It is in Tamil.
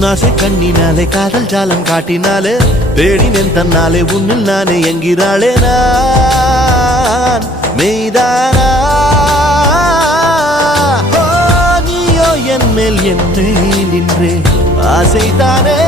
உன்னாசை கண்ணினாலே காதல் ஜாலம் காட்டினாலே தேடினேன் தன்னாலே உன்னில் நானே என்கிறாளே நான் மெய்தானா நீயோ என் மேல் என்னே நின்றே ஆசைதானே